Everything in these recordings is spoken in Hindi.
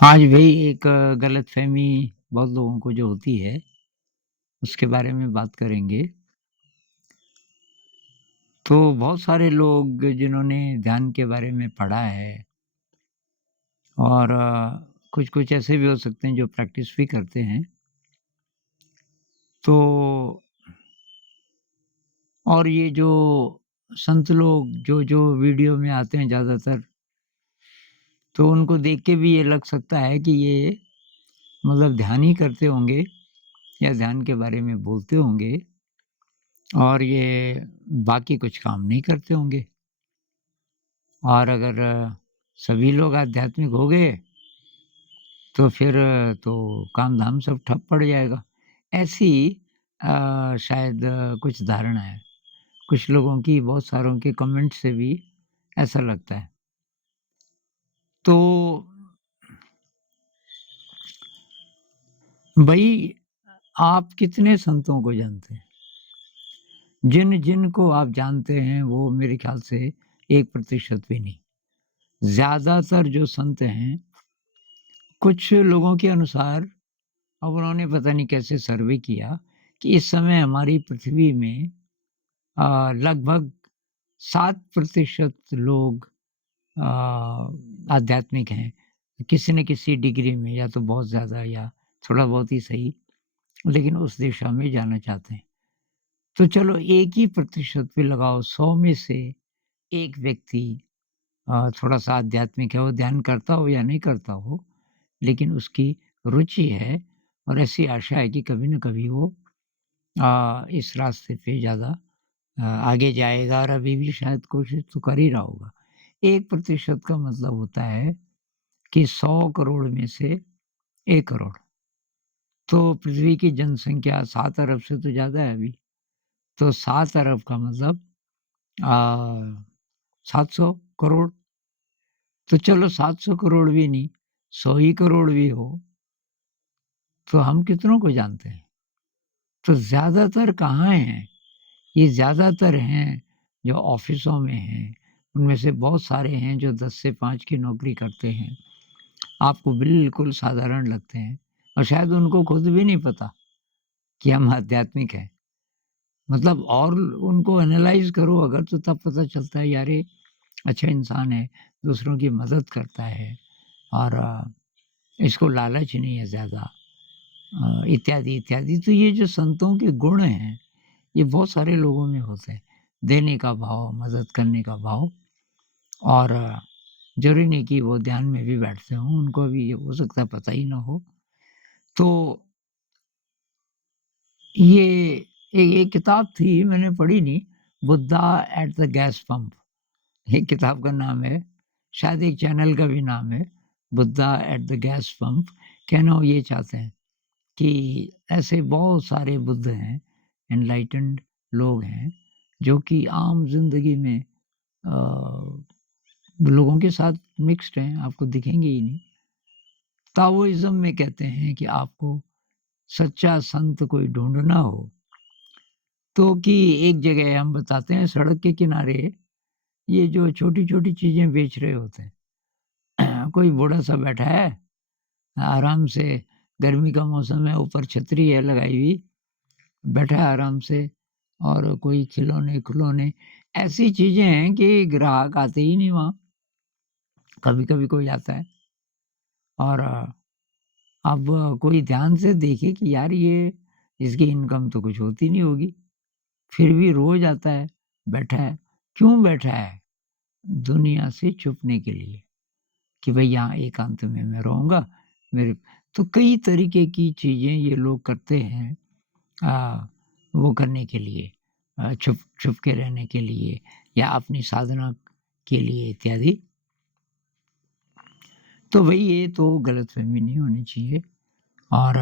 आज भई एक गलतफ़हमी बहुत लोगों को जो होती है, उसके बारे में बात करेंगे। तो बहुत सारे लोग जिन्होंने ध्यान के बारे में पढ़ा है और कुछ-कुछ ऐसे भी हो सकते हैं जो प्रैक्टिस भी करते हैं। तो और ये जो संत लोग जो वीडियो में आते हैं ज़्यादातर, तो उनको देख के भी ये लग सकता है कि ये मतलब ध्यान ही करते होंगे या ध्यान के बारे में बोलते होंगे और ये बाकी कुछ काम नहीं करते होंगे। और अगर सभी लोग आध्यात्मिक हो गए, तो फिर तो काम-धाम सब ठप पड़ जाएगा। ऐसी शायद कुछ धारणा है। कुछ लोगों की, बहुत सारों के कमेंट से भी ऐसा लगता है। तो भई आप कितने संतों को जानते हैं? जिन-जिन को आप जानते हैं, वो मेरे ख़्याल से 1% भी नहीं। ज़्यादातर जो संत हैं, कुछ लोगों के अनुसार अब उन्होंने पता नहीं कैसे सर्वे किया कि इस समय हमारी पृथ्वी में लगभग 7% लोग अ, आध्यात्मिक हैं। किसी न किसी डिग्री में या तो बहुत ज़्यादा या थोड़ा बहुत ही सही, लेकिन उस दिशा में जाना चाहते हैं। तो चलो 1 ही प्रतिशत भी लगाओ, 100 में से 1 व्यक्ति थोड़ा-सा आध्यात्मिक है, वो ध्यान करता हो या नहीं करता हो, लेकिन उसकी रुचि है और ऐसी आशा है कि कभी न कभी वो इस रास्ते पे ज़्यादा आगे जाएगा और अभी भी शायद कोशिश तो कर ही रहा होगा। 1% का मतलब होता है कि 100 करोड़ में से 1 करोड़। तो पृथ्वी की जनसंख्या 7 अरब से तो ज़्यादा है अभी। तो 7 अरब का मतलब 700 करोड़। तो चलो 700 करोड़ भी नहीं, 100 ही करोड़ भी हो, तो हम कितनों को जानते हैं? तो ज़्यादातर कहाँ हैं? ये ज़्यादातर हैं जो ऑफ़िसों में हैं, उनमें से बहुत सारे हैं जो 10 से 5 की नौकरी करते हैं। आपको बिल्कुल साधारण लगते हैं और शायद उनको खुद भी नहीं पता कि हम आध्यात्मिक हैं। मतलब और उनको एनालाइज़ करो अगर तो तब पता चलता है यार ये अच्छा इंसान है, दूसरों की मदद करता है और इसको लालच नहीं है ज़्यादा इत्यादि, इत्यादि। तो ये जो संतों के गुण हैं, ये बहुत सारे लोगों में होते हैं। देने का भाव, मदद करने का भाव और ज़रूरी नहीं कि वो ध्यान में भी बैठते हों, उनको भी ये हो सकता है पता ही ना हो। तो ये एक किताब थी मैंने पढ़ी नहीं, Buddha at the gas pump ये किताब का नाम है। शायद एक चैनल का भी नाम है, Buddha at the gas pump. कहना वो ये चाहते हैं कि ऐसे बहुत सारे बुद्ध हैं, एनलाइटेंड लोग हैं, जो कि आम ज़िंदगी में लोगों के साथ मिक्स्ड हैं, आपको दिखेंगे ही नहीं। ताओइज़्म में कहते हैं कि आपको सच्चा संत कोई ढूँढना हो, तो कि एक जगह हम बताते हैं सड़क के किनारे ये जो छोटी-छोटी चीज़ें बेच रहे होते हैं। कोई बूढ़ा-सा बैठा है, आराम से गर्मी का मौसम है, ऊपर छतरी है लगाई हुई, बैठा है आराम से और कोई खिलौने-खिलौने ऐसी चीज़ें हैं कि ग्राहक आते ही नहीं वहाँ। कभी-कभी कोई आता है और अब कोई ध्यान से देखे कि यार ये इसकी इनकम तो कुछ होती नहीं होगी, फिर भी रोज़ आता है, बैठा है। क्यों बैठा है? दुनिया से छुपने के लिए कि भई यहाँ एकांत में मैं रहूँगा। मेरे तो कई तरीके की चीज़ें ये लोग करते हैं वो करने के लिए छुप के रहने के लिए या अपनी साधना के लिए इत्यादि। तो भई ये तो गलतफ़हमी नहीं होनी चाहिए और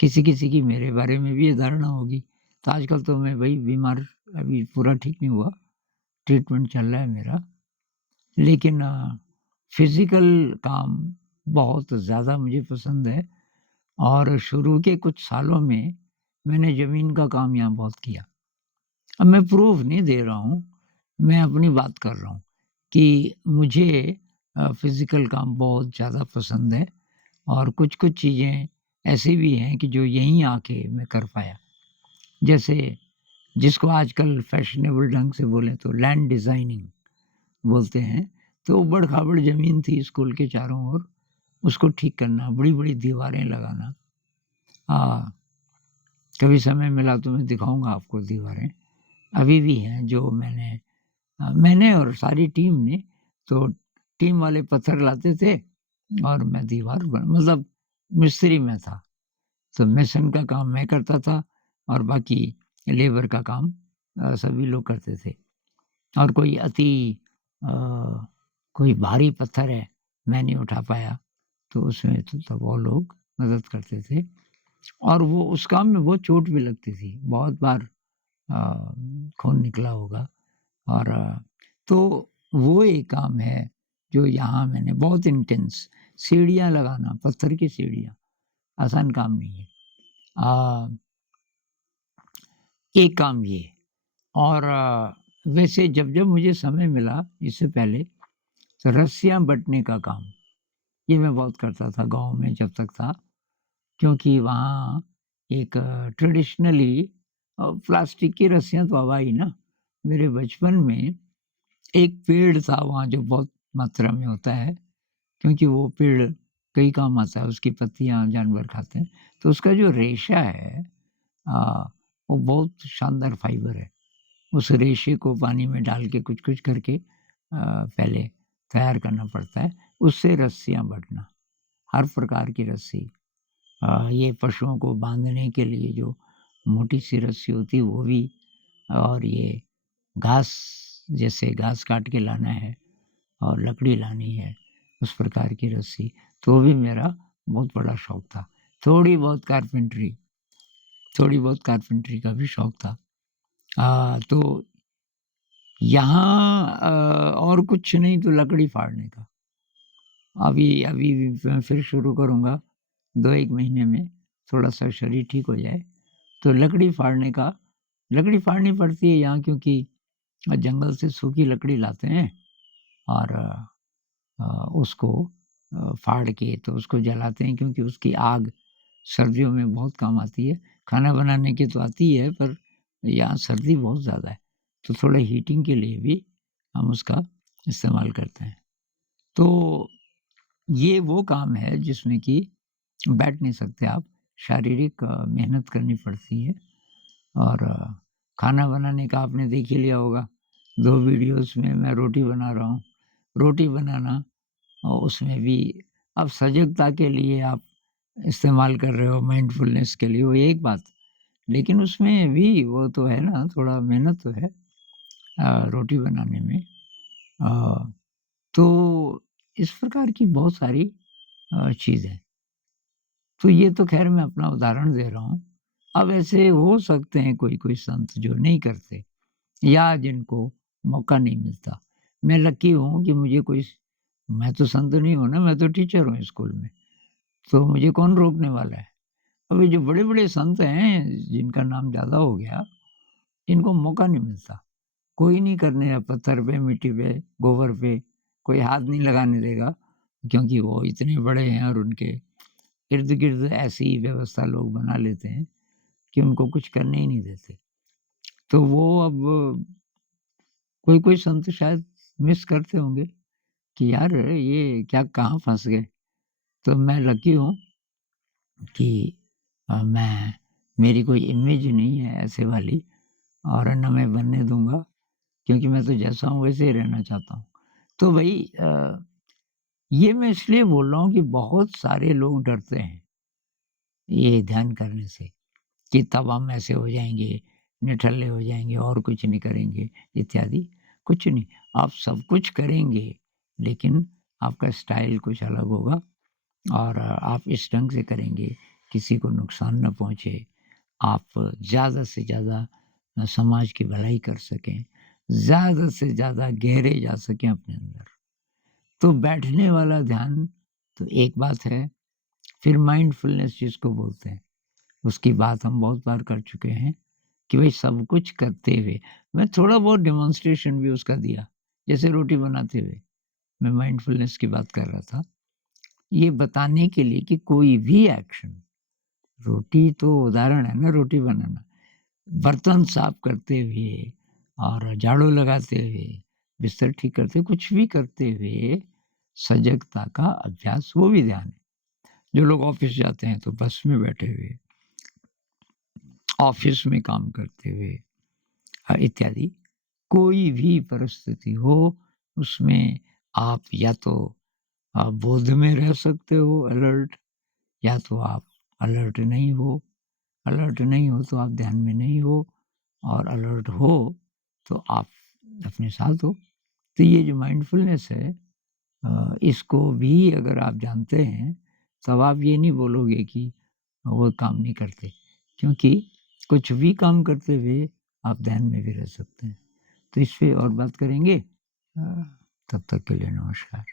किसी-किसी की मेरे बारे में भी ये धारणा होगी। तो आजकल तो मैं भई बीमार अभी पूरा ठीक नहीं हुआ, ट्रीटमेंट चल रहा है मेरा। लेकिन फ़िज़िकल काम बहुत ज़्यादा मुझे पसंद है और शुरू के कुछ सालों में मैंने ज़मीन का काम यहाँ बहुत किया। अब मैं प्रूफ़ नहीं दे रहा हूँ, मैं अपनी बात कर रहा हूँ कि मुझे फ़िज़िकल काम बहुत ज़्यादा पसंद है और कुछ-कुछ चीज़ें ऐसी भी हैं कि जो यहीं आके मैं कर पाया। जैसे जिसको आजकल फ़ैशनेबल ढंग से बोलें तो लैंड डिज़ाइनिंग बोलते हैं। तो ऊबड़-खाबड़ ज़मीन थी स्कूल के चारों ओर, उसको ठीक करना, बड़ी-बड़ी दीवारें लगाना। हाँ, कभी समय मिला तो मैं दिखाऊँगा आपको दीवारें। अभी भी हैं जो मैंने और सारी टीम ने, तो टीम वाले पत्थर लाते थे और मैं दीवार मतलब मिस्त्री मैं था। तो मेसन का काम मैं करता था और बाकी लेबर का काम सभी लोग करते थे। और अ, कोई भारी पत्थर है, मैं नहीं उठा पाया, तो उसमें तो तब वो लोग मदद करते थे और वो उस काम में बहुत चोट भी लगती थी। बहुत बार अ, खून निकला होगा और तो वो एक काम है, जो यहाँ मैंने बहुत इंटेंस सीढ़ियाँ लगाना, पत्थर की सीढ़ियाँ, आसान काम नहीं है। अ, एक काम ये और वैसे जब-जब मुझे समय मिला इससे पहले, तो रस्सियाँ बँटने का काम, ये मैं बहुत करता था गाँव में जब तक था। क्योंकि वहाँ एक ट्रेडिशनली प्लास्टिक की रस्सियाँ तो अब आई ना, मेरे बचपन में एक पेड़ था वहाँ जो बहुत मात्रा में होता है, क्योंकि वो पेड़ कई काम आता है, उसकी पत्तियाँ जानवर खाते हैं। तो उसका जो रेशा है अ, वो बहुत शानदार फाइबर है। उस रेशे को पानी में डाल के कुछ-कुछ करके पहले तैयार करना पड़ता है, उससे रस्सियाँ बँटना, हर प्रकार की रस्सी। ये पशुओं को बाँधने के लिए जो मोटी-सी रस्सी होती है वो भी और ये घास जैसे घास काट के लाना है और लकड़ी लानी है, उस प्रकार की रस्सी, तो वो भी मेरा बहुत बड़ा शौक था। थोड़ी बहुत कारपेंटरी थोड़ी बहुत कारपेंटरी का भी शौक था। तो यहाँ और कुछ नहीं तो लकड़ी फाड़ने का। अभी अभी मैं फिर शुरू करूँगा 2-1 महीने में, थोड़ा-सा शरीर ठीक हो जाए, तो लकड़ी फाड़नी पड़ती है यहाँ क्योंकि जंगल से सूखी लकड़ी लाते हैं और उसको फाड़ के तो उसको जलाते हैं क्योंकि उसकी आग सर्दियों में बहुत काम आती है। खाना बनाने की तो आती ही है पर यहाँ सर्दी बहुत ज़्यादा है, तो थोड़ा हीटिंग के लिए भी हम उसका इस्तेमाल करते हैं। तो ये वो काम है जिसमें कि बैठ नहीं सकते आप, शारीरिक मेहनत करनी पड़ती है और खाना बनाने का आपने देख ही लिया होगा, 2 वीडियोज़ में मैं रोटी बना रहा हूँ। रोटी बनाना और उसमें भी अब सजगता के लिए आप इस्तेमाल कर रहे हो माइंडफुलनेस के लिए वो एक बात, लेकिन उसमें भी वो तो है ना थोड़ा मेहनत तो है रोटी बनाने में। अ, तो इस प्रकार की बहुत सारी चीज़ है। तो ये तो ख़ैर मैं अपना उदाहरण दे रहा हूँ। अब ऐसे हो सकते हैं कोई-कोई संत जो नहीं करते या जिनको मौका नहीं मिलता। मैं लकी हूँ कि मुझे कोई मैं तो संत नहीं हूँ ना, मैं तो टीचर हूँ स्कूल में, तो मुझे कौन रोकने वाला है? अब ये जो बड़े-बड़े संत हैं, जिनका नाम ज़्यादा हो गया, इनको मौका नहीं मिलता। कोई नहीं करने पत्थर पे, मिट्टी पे, गोबर पे, कोई हाथ नहीं लगाने देगा, क्योंकि वो इतने बड़े हैं और उनके इर्द-गिर्द ऐसी व्यवस्था लोग बना लेते हैं कि उनको कुछ करने ही नहीं देते। तो वो अब कोई-कोई संत शायद मिस करते होंगे कि यार ये क्या कहाँ फँस गए। तो मैं लकी हूँ कि मैं मेरी कोई इमेज नहीं है ऐसे वाली और ना मैं बनने दूँगा क्योंकि मैं तो जैसा हूँ वैसे ही रहना चाहता हूँ। तो भई ये मैं इसलिए बोल रहा हूँ कि बहुत सारे लोग डरते हैं ये ध्यान करने से कि तब हम ऐसे हो जाएँगे, निठल्ले हो जाएँगे और कुछ नहीं करेंगे इत्यादि। कुछ नहीं, आप सब कुछ करेंगे लेकिन आपका स्टाइल कुछ अलग होगा और आप इस ढंग से करेंगे, किसी को नुकसान ना पहुँचे। आप ज़्यादा से ज़्यादा समाज की भलाई कर सकें, ज़्यादा से ज़्यादा गहरे जा सकें अपने अंदर। तो बैठने वाला ध्यान तो एक बात है, फिर माइंडफुलनेस जिसको बोलते हैं, उसकी बात हम बहुत बार कर चुके हैं कि भई सब कुछ करते हुए मैं थोड़ा बहुत डेमोंस्ट्रेशन भी उसका दिया, जैसे रोटी बनाते हुए। मैं माइंडफुलनेस की बात कर रहा था, ये बताने के लिए कि कोई भी एक्शन, रोटी तो उदाहरण है ना, रोटी बनाना, बर्तन साफ करते हुए और झाड़ू लगाते हुए, बिस्तर ठीक करते हुए, कुछ भी करते हुए सजगता का अभ्यास, वो भी ध्यान है। जो लोग ऑफ़िस जाते हैं तो बस में बैठे हुए, ऑफ़िस में काम करते हुए इत्यादि, कोई भी परिस्थिति हो, उसमें आप या तो बोध में रह सकते हो, अलर्ट, या तो आप अलर्ट नहीं हो तो आप ध्यान में नहीं हो, और अलर्ट हो तो आप अपने साथ हो। तो ये जो माइंडफुलनेस है, इसको भी अगर आप जानते हैं, तब आप ये नहीं बोलोगे कि वो काम नहीं करते, क्योंकि कुछ भी काम करते हुए आप ध्यान में भी रह सकते हैं। तो इस पे और बात करेंगे। तब तक के लिए नमस्कार।